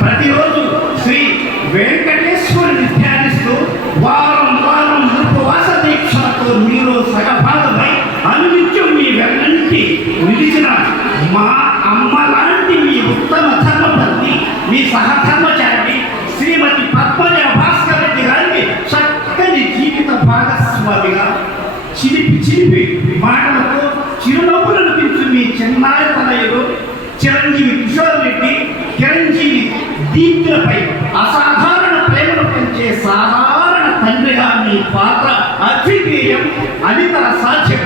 ప్రతిరోజు శ్రీ వెంకటేశ్వరుని ధ్యానిస్తూ వారం వారం ఉపవాస దీక్షలతో మీరు సగభాగమై అనునిత్యం మీ వెన్నంటి నిలిచిన మా అమ్మ లాంటి మీ ఉత్తమ ధర్మపత్ని, మీ సహధర్మచారి శ్రీమతి పద్మజ భాస్కర్ రెడ్డి గారికి చక్కని జీవిత భాగస్వామిగా చిలిపి మాటలతో చిరునవ్వులను పెంచు మీ చిన్నారి తనయుడు చిరంజీవి కిషోర్ రెడ్డి, చిరంజీవి దీప్తులపై అసాధారణ ప్రేమను పెంచే సాధారణ తండ్రిగా మీ పాత్ర అద్వితీయం, అనితర సాధ్యం.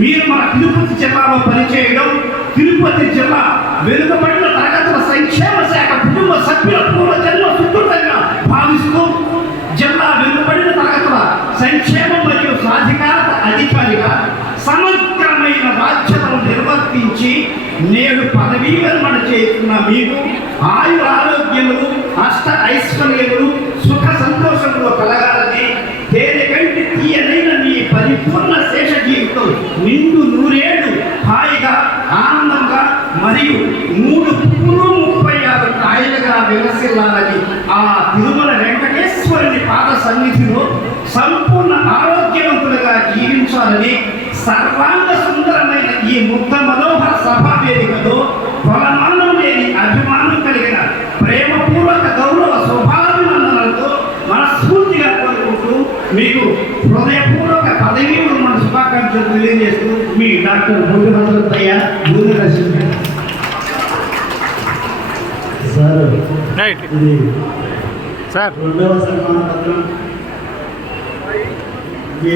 మీరు మన తిరుపతి జిల్లాలో పనిచేయడం, తిరుపతి జిల్లా వెనుకబడిన తరగతుల సంక్షేమ శాఖ కుటుంబ సభ్యుల పూర్వజన్మ సుకృతంగా భావిస్తూ జిల్లా వెనుకబడిన తరగతుల సంక్షేమం మరియు సాధికారత అధికారిగా సమగ్రమైన బాధ్యతలు నిర్వర్తించి నేడు పదవీ విరమణ చేస్తున్న మీకు ఆయు ఆరోగ్యములు, అష్ట ఐశ్వర్యములు, సుఖ సంతోషములు కలగాలని తేనెకంటి తీయనైన మీ పరిపూర్ణ శేష జీవితం నిండు నూరేళ్లు హాయిగా ఆనందంగా మరియు 3 పువ్వులు 36 కాయలుగా విలసిల్లాలని ఆ తిరుమల వెంకటేశ్వరుని పాద సన్నిధిలో సంపూర్ణ ఆరోగ్యవంతులుగా జీవించాలని సర్వాంగ సుందరమైన ఈ ముగ్ధ మనోహర సభా వేదికలో కొలమానం లేని అభిమానం కలిగిన ప్రేమపూర్వక గౌరవ శుభాభినందనలతో మనస్ఫూర్తిగా కోరుకుంటూ మీకు హృదయపూర్వక పదవీ విరమణ శుభాకాంక్షలు తెలియజేస్తూ మీ డాక్టర్ బొడ్డు హజరత్తయ్య భూమిరసింహ. సార్ ఇది సార్ 2వ సన్మాన పత్రం